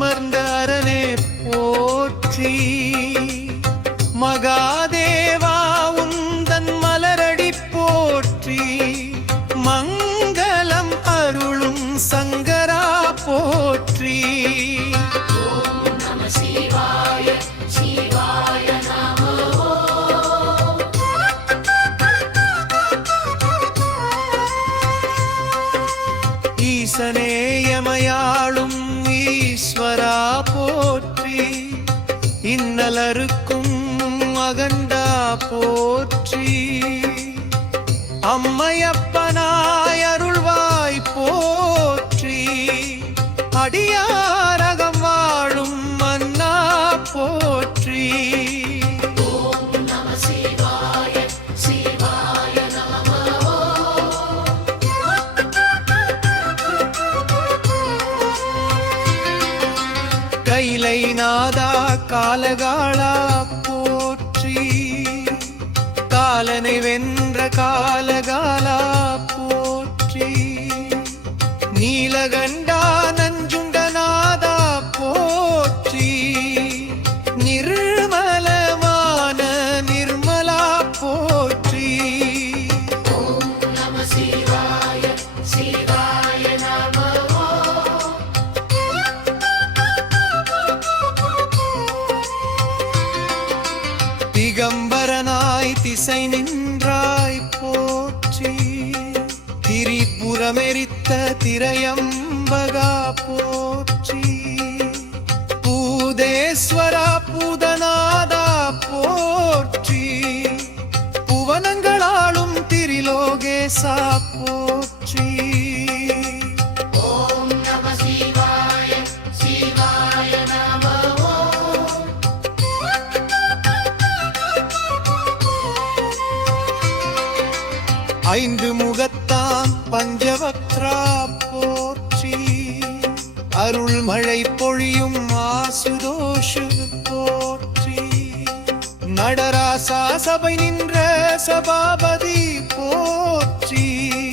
அமர்ந்த அரணே போற்றி மகா போற்றி. அம்மையப்பனாய் அருள்வாய் போற்றி. அடியாரகம் வாழும் மன்னா போற்றி. கைலை நாதா காலகாலா காலனை வென்ற கால ஐந்து முகத்தான் பஞ்சவக்ரா போற்றி. அருள் மழை பொழியும் ஆசுதோஷு போற்றி. நடராசா சபை நின்ற சபாபதி போற்றி.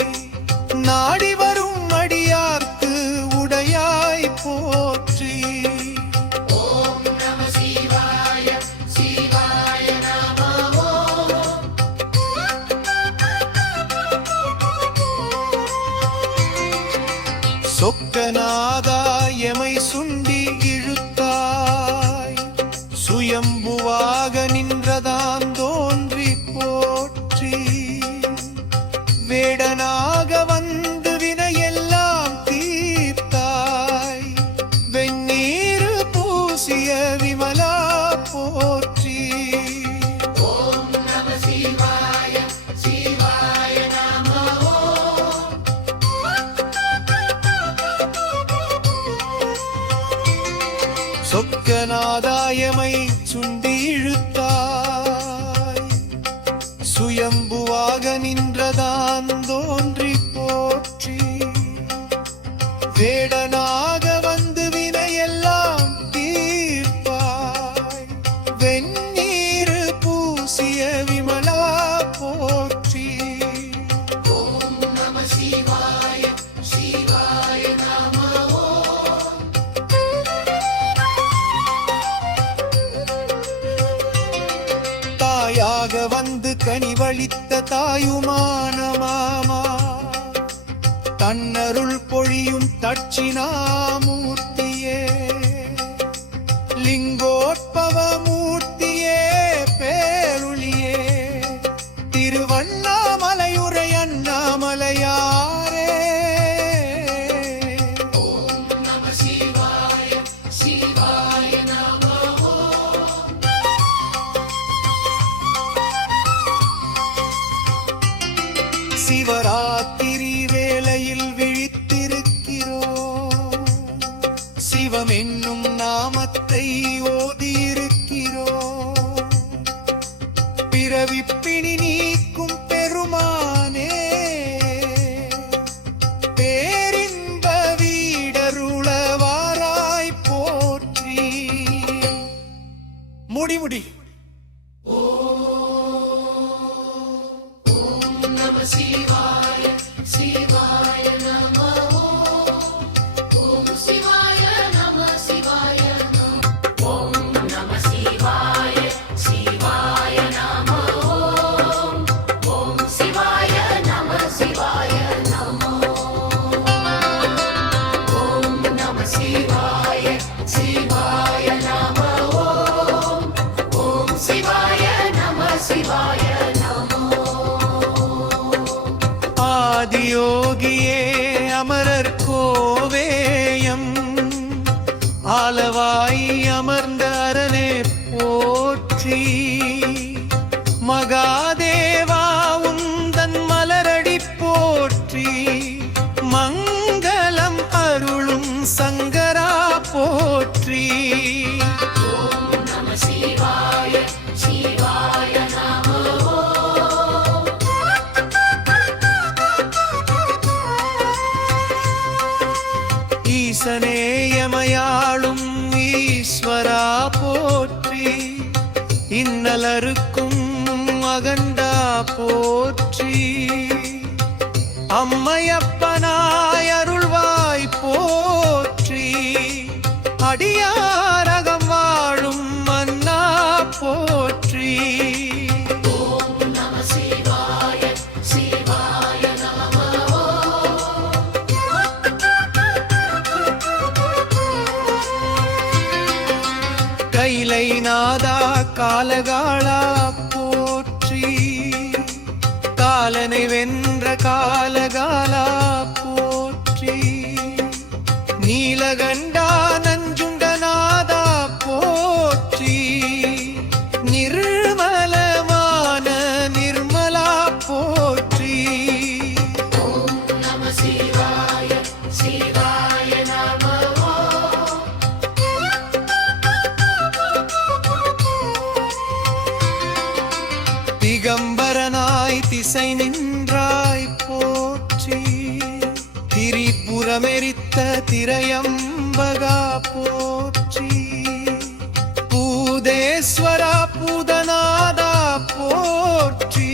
நாடி வரும் அடியார்க்கு உடையாய் போற்றி. சொக்கநாதாயமை சுண்டி இழுத்தாய் சுயம்புவாக நின்றதான் தோன்றி போற்றி. வேடன தாயுமான மாமா. தன்னருள் பொழியும் தட்சிணாமூர்த்தியே. லிங்கோட் சிவராத்திரி. இன்னலருக்கும் அகண்டா போற்றி. அம்மையப்பனாய் அருள்வாய் போற்றி. அடியாரகம் வாழும் மன்னா போற்றி. கைலை நாதா காலகாலா போற்றி. காலனை வென்ற காலகாலா போற்றி. நீலகண்ட நின்றாய் போற்றி. திரிபுரமெரித்த திரையம்பகா போற்றி. பூதேஸ்வரா பூதநாதா போற்றி.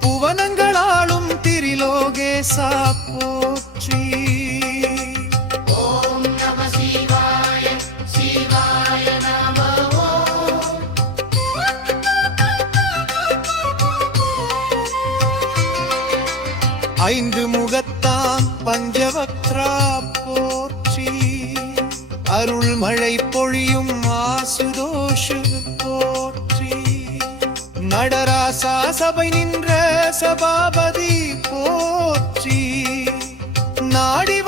புவனங்களாலும் திரிலோகேசா போ ஐந்து முகத்தான் பஞ்சவக்ரா போற்றி. அருள் மழை பொழியும் ஆசுதோஷு போற்றி. நடராசா சபை நின்ற சபாபதி போற்றி. நாடி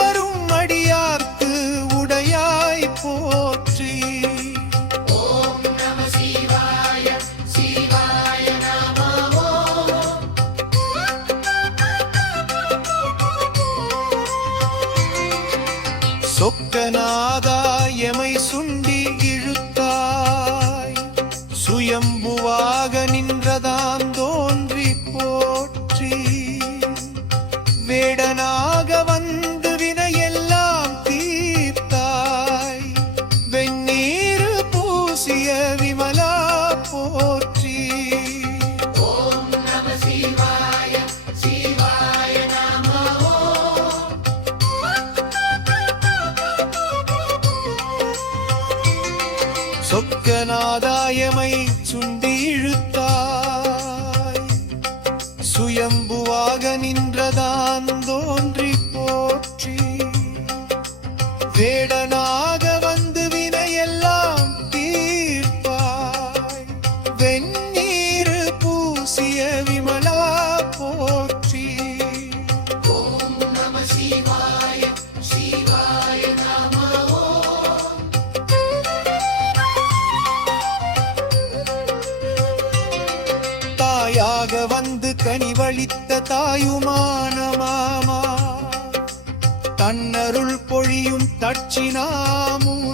சொக்கநாதாயமை சுண்டி இழுத்தாய். சுயம்புவாக நின்றதாம் தோன்றி போற்றி. வேடனாக வந்த நான் தோன்றி போற்றி. வேடனாக வந்து வினையெல்லாம் தீர்ப்பாய். வெந்நீர் பூசிய விமலா போற்றி. ஓம் நம சிவாய சிவாய நம தாயாக வந்து கனிவளித்த தாயுமான மாமா தன்னருள் பொழியும் தட்சிணாமூர்த்தியே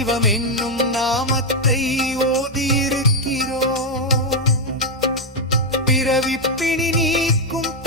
தெய்வம் என்னும் நாமத்தை ஓதியிருக்கிறோம். பிறவிப்பிணி நீக்கும்